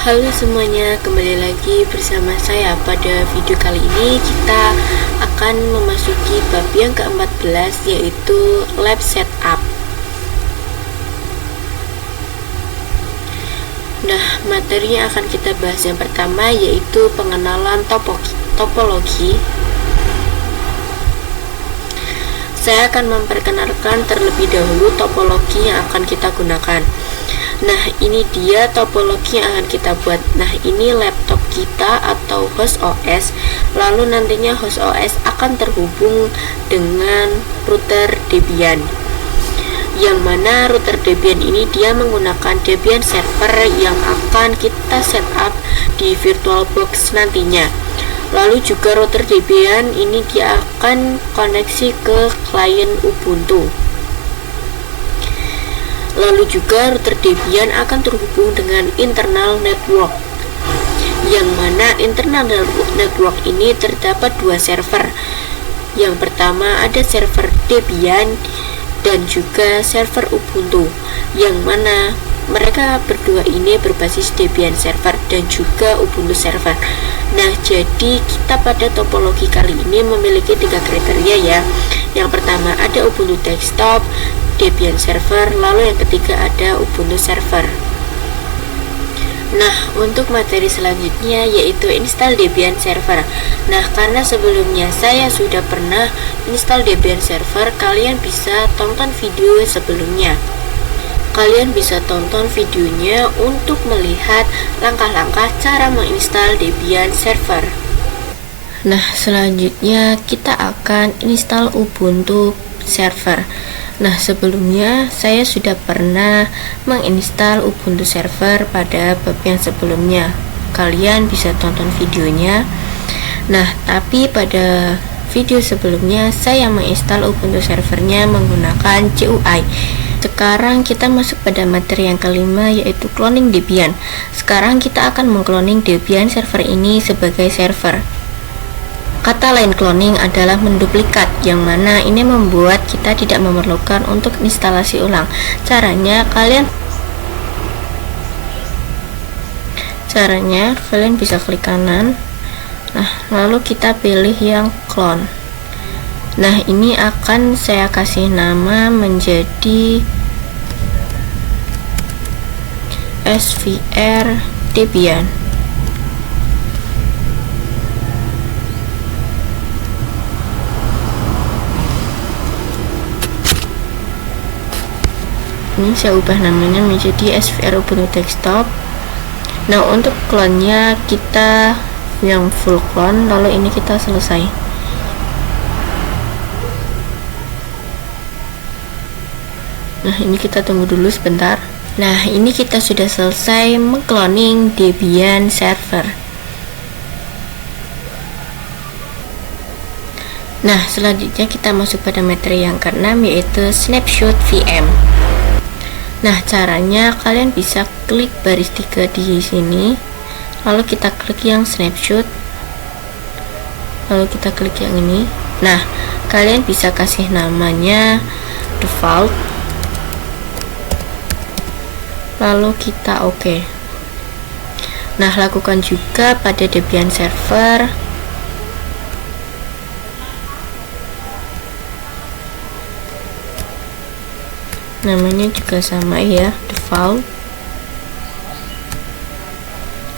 Halo semuanya, kembali lagi bersama saya. Pada video kali ini kita akan memasuki bab yang ke-14, yaitu lab setup. Nah, materi yang akan kita bahas yang pertama yaitu pengenalan topologi. Saya akan memperkenalkan terlebih dahulu topologi yang akan kita gunakan. Nah, ini dia topologi yang akan kita buat. Nah, ini laptop kita atau host OS. Lalu nantinya host OS akan terhubung dengan router Debian. Yang mana router Debian ini dia menggunakan Debian server yang akan kita setup di VirtualBox nantinya. Lalu juga router Debian ini dia akan koneksi ke klien Ubuntu. Lalu juga router Debian akan terhubung dengan internal network, yang mana internal network ini terdapat dua server. Yang pertama ada server Debian dan juga server Ubuntu, yang mana mereka berdua ini berbasis Debian server dan juga Ubuntu server. Nah, jadi kita pada topologi kali ini memiliki 3 kriteria ya. Yang pertama ada Ubuntu desktop, Debian server, lalu yang ketiga ada Ubuntu server. Nah, untuk materi selanjutnya yaitu install Debian server. Nah, karena sebelumnya saya sudah pernah install Debian server, kalian bisa tonton video sebelumnya. Kalian bisa tonton videonya untuk melihat langkah-langkah cara menginstal Debian server. Nah, selanjutnya kita akan install Ubuntu server. Nah, sebelumnya saya sudah pernah menginstal Ubuntu server pada bab yang sebelumnya. Kalian bisa tonton videonya. Nah, tapi pada video sebelumnya saya menginstal Ubuntu servernya menggunakan GUI. Sekarang kita masuk pada materi yang kelima, yaitu cloning Debian. Sekarang kita akan mengcloning Debian server ini sebagai server. Kata lain cloning adalah menduplikat, yang mana ini membuat kita tidak memerlukan untuk instalasi ulang. Caranya kalian bisa klik kanan. Nah, lalu kita pilih yang clone. Nah, ini akan saya kasih nama menjadi SVR Debian. Ini saya ubah namanya menjadi SVR Ubuntu desktop. Nah, untuk clone-nya kita yang full clone, lalu ini kita selesai. Nah, ini kita tunggu dulu sebentar. Nah, ini kita sudah selesai mengcloning Debian server. Nah, selanjutnya kita masuk pada materi yang keenam, yaitu snapshot VM. Nah, caranya kalian bisa klik baris 3 di sini, lalu kita klik yang snapshot, lalu kita klik yang ini. Nah, kalian bisa kasih namanya default, lalu kita oke. Nah, lakukan juga pada Debian server. Namanya juga sama ya, default.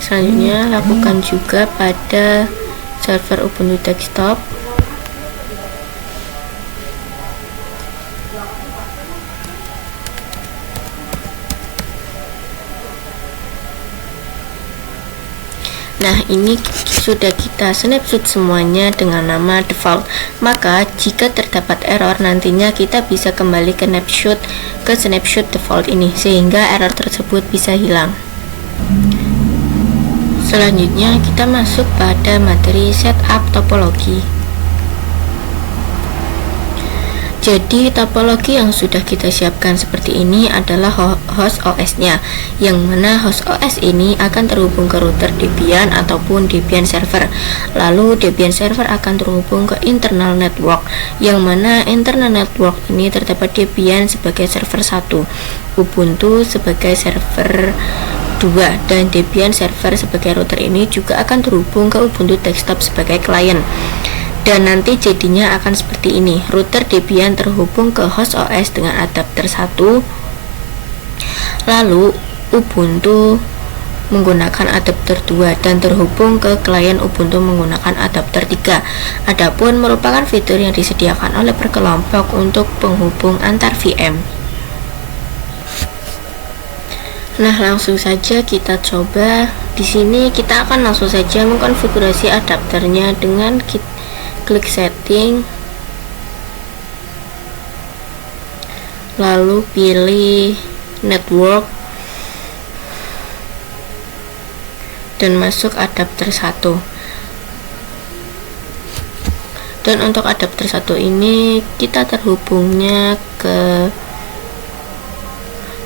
Selanjutnya lakukan juga pada server Ubuntu desktop. Nah, ini sudah kita snapshot semuanya dengan nama default. Maka jika terdapat error, nantinya kita bisa kembali ke snapshot default ini, sehingga error tersebut bisa hilang. Selanjutnya kita masuk pada materi setup topologi. Jadi topologi yang sudah kita siapkan seperti ini adalah host OS-nya, yang mana host OS ini akan terhubung ke router Debian ataupun Debian server. Lalu Debian server akan terhubung ke internal network, yang mana internal network ini terdapat Debian sebagai server 1, Ubuntu sebagai server 2, dan Debian server sebagai router ini juga akan terhubung ke Ubuntu desktop sebagai klien. Dan nanti jadinya akan seperti ini. Router Debian terhubung ke host OS dengan adapter 1, lalu Ubuntu menggunakan adapter 2 dan terhubung ke klien Ubuntu menggunakan adapter 3. Adapun merupakan fitur yang disediakan oleh perkelompok untuk penghubung antar VM. Nah, langsung saja kita coba. Di sini kita akan langsung saja mengkonfigurasi adapternya dengan klik setting, lalu pilih network dan masuk adapter 1. Dan untuk adapter 1 ini kita terhubungnya ke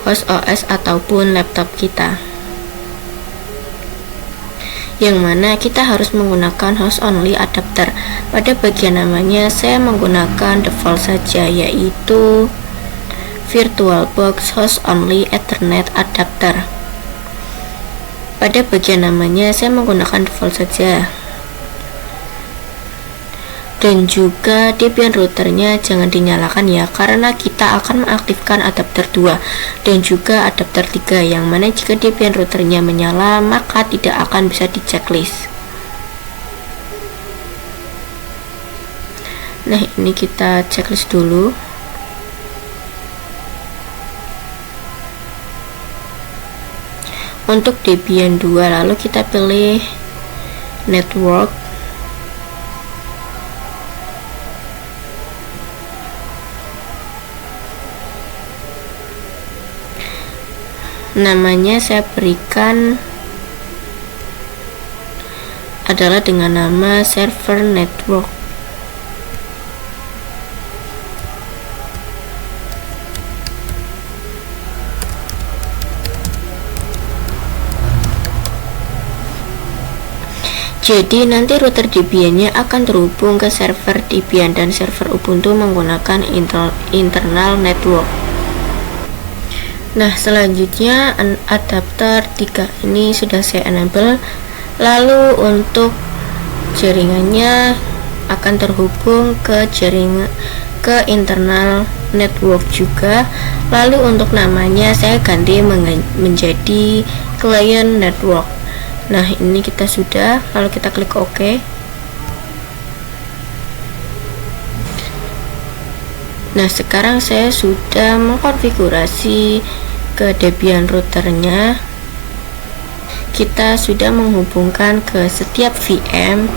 host OS ataupun laptop kita, yang mana kita harus menggunakan host only adapter. Pada bagian namanya saya menggunakan default saja, yaitu VirtualBox host only Ethernet adapter. Pada bagian namanya saya menggunakan default saja, dan juga Debian routernya jangan dinyalakan ya, karena kita akan mengaktifkan adapter 2 dan juga adapter 3, yang mana jika Debian routernya menyala maka tidak akan bisa di checklist. Nah, ini kita checklist dulu. Untuk Debian 2, lalu kita pilih network, namanya saya berikan adalah dengan nama server network. Jadi nanti router Debian-nya akan terhubung ke server Debian dan server Ubuntu menggunakan internal network. Nah, selanjutnya adapter 3 ini sudah saya enable. Lalu untuk jaringannya akan terhubung ke internal network juga. Lalu untuk namanya saya ganti menjadi client network. Nah, ini kita sudah, lalu kita klik OK. Nah, sekarang saya sudah mengkonfigurasi ke Debian routernya. Kita sudah menghubungkan ke setiap VM